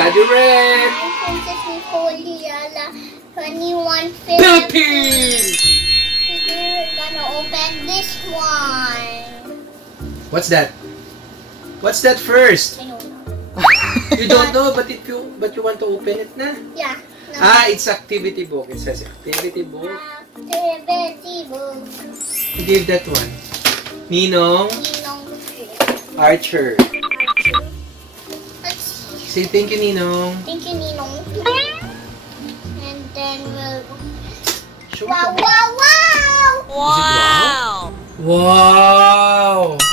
Daddy Ren. I'm Princess Nicoliana, 21 Philippines. Today we're gonna open this one. What's that? What's that first? I don't know. You don't know, but you want to open it na? Yeah. No. It's activity book. It says activity book. Activity book. You gave that one. Ninong Archer. Let's see. Say thank you, Ninong. Thank you, Ninong. And then we'll... Show Wow, it. wow, wow! Is it wow? Wow! Oh,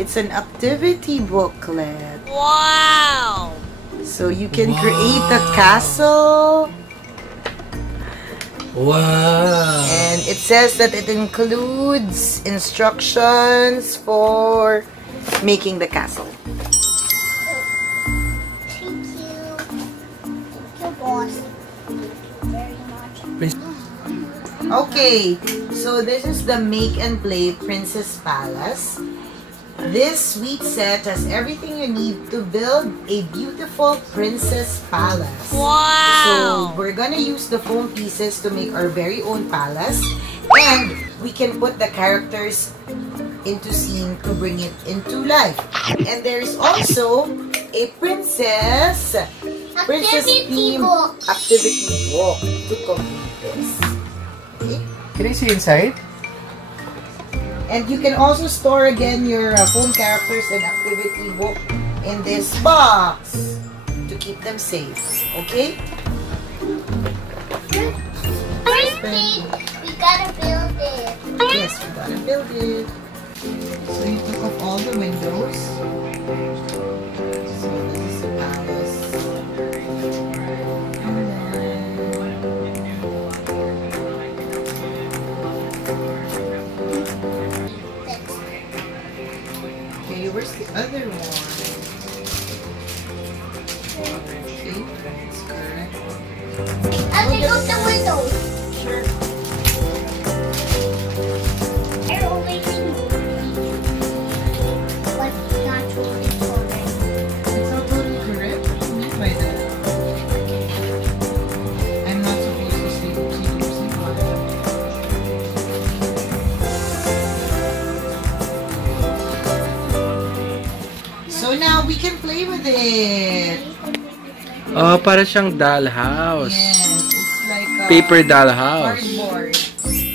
it's an activity booklet. Wow! So you can create a castle. Wow! And it says that it includes instructions for making the castle. Thank you. Thank you, boss. Thank you very much. Okay, so this is the Make and Play Princess Palace. This sweet set has everything you need to build a beautiful princess palace. Wow! So we're gonna use the foam pieces to make our very own palace, and we can put the characters into scene to bring it into life. And there is also a princess Activity theme book. activity book to complete this. Okay? Can I see inside? And you can also store again your foam characters and activity book in this box to keep them safe. Okay? First thing, we gotta build it. Yes, we gotta build it. So you took off all the windows. So this is the palace. Okay, where's the other one? Okay, that's correct. I'll take off the windows. Sure. I always know. But not totally correct. It's not totally correct. What do you mean by that? I'm not supposed to see why. So now we can play with it. Oh, para siyang dollhouse. Yes, it's like a Paper dollhouse. cardboard.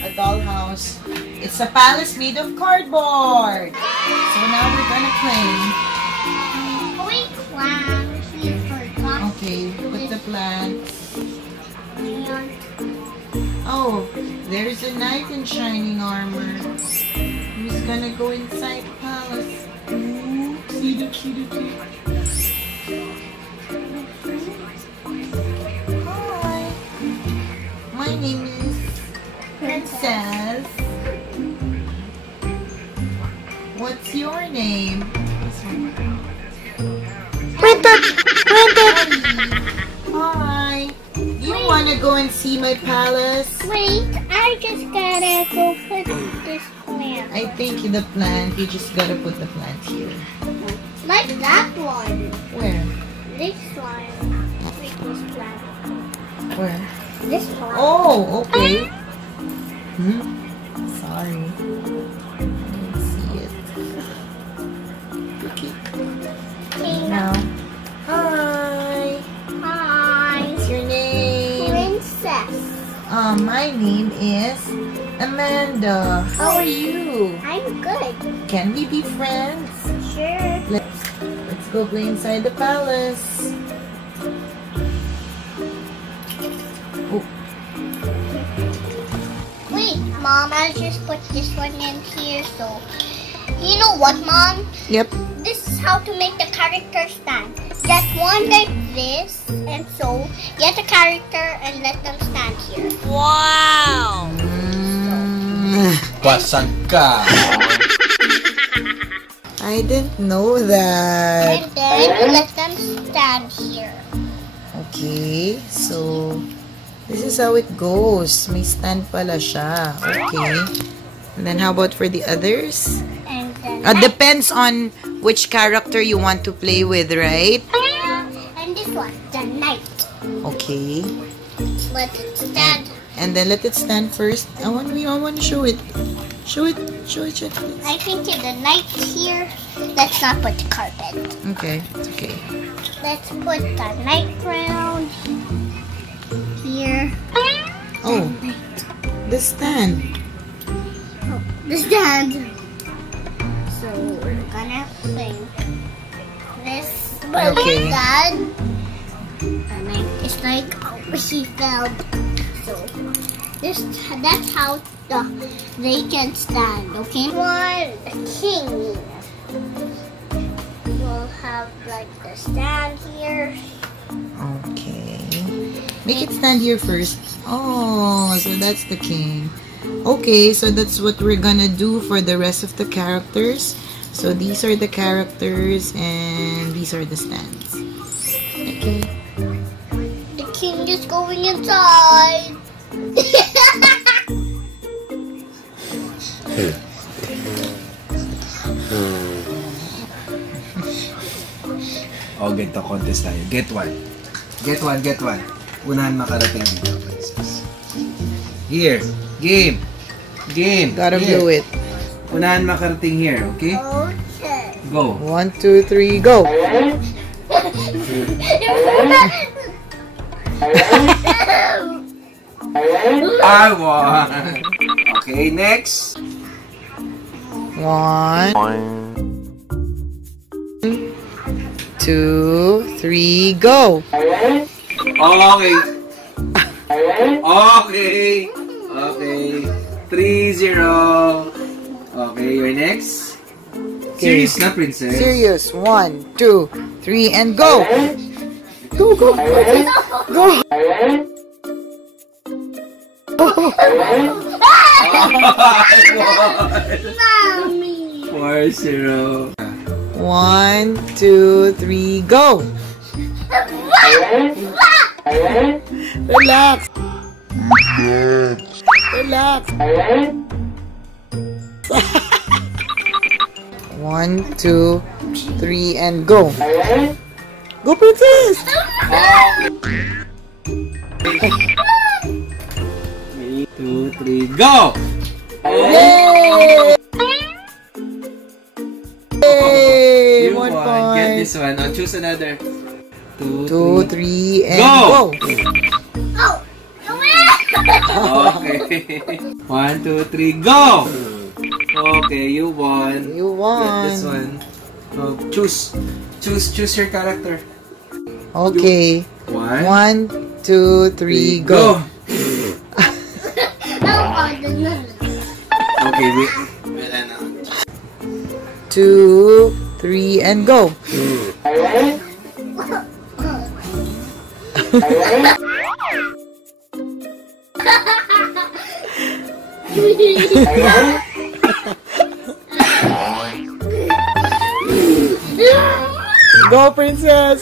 A dollhouse. It's a palace made of cardboard. So now we're gonna play. Wait, wow. We forgot. Okay, put the plants. And Oh, there's a knight in shining armor. Who's gonna go inside the palace? Ooh, see the Hi. My name is Princess. What's your name? Hi. You wanna go and see my palace? wait, I just gotta go put this plant. I think the plant, you just gotta put the plant here. Like that one. Where? This one. Wait, this plant. Where? This one. Oh, okay. Sorry. I didn't see it. Okay. Okay, Now. Hi. hi. What's your name? Princess. My name is Amanda. How are you? I'm good. Can we be friends? Sure. Let's go play inside the palace. Oh, Wait, Mom, I'll just put this one in here so... You know what, Mom? yep. This is how to make the character stand. Get one like this, and so get a character and let them stand here. Wow! Basag ka. I didn't know that. And then let them stand here. Okay, so this is how it goes. May stand pala siya. Okay. And then how about for the others? And then Depends on which character you want to play with, right? Okay. Let it stand. And then let it stand first. I want to show it. Show it, please. I think in the night here, let's not put the carpet. Okay, it's okay. Let's put the night ground here. Oh, the stand. Oh, the stand. So we're gonna play this. Okay. Stand. And then it's like she fell. So that's how they can stand. Okay. One king. We'll have like the stand here. Okay. Make it stand here first. Oh, so that's the king. Okay, so that's what we're gonna do for the rest of the characters. So these are the characters and these are the stands. Okay. The king is going inside. Oh, ganito contest tayo. Get one. Get one, get one. Unahan makarating dito. Here. Game. Game. Gotta here. do it. Unahan makarating here, okay? Okay. Go. 1, 2, 3, go. I won. Okay, next. 1, 2, 3, go. Okay. Okay. Okay. 3-0. Okay, you're next. Okay. Serious na, princess. Serious. 1, 2, 3, and go. Go, go. Go. Mommy. 4-0. 1, 2, 3, go. Relax. Relax. 1, 2, 3, and go. Go, princess. 3, 2, 3, go! Yay! Yay! You 1 won. Get point. this one. I'll choose another. 2, 2, 3, and Go! go. Oh. Okay. 1, 2, 3, go! Okay, you won. You Get this won. one. Oh, choose your character. Okay. 1, 1, 2, 3, go. Okay, wait. Wait, ano. 2, 3, and go. Go, princess.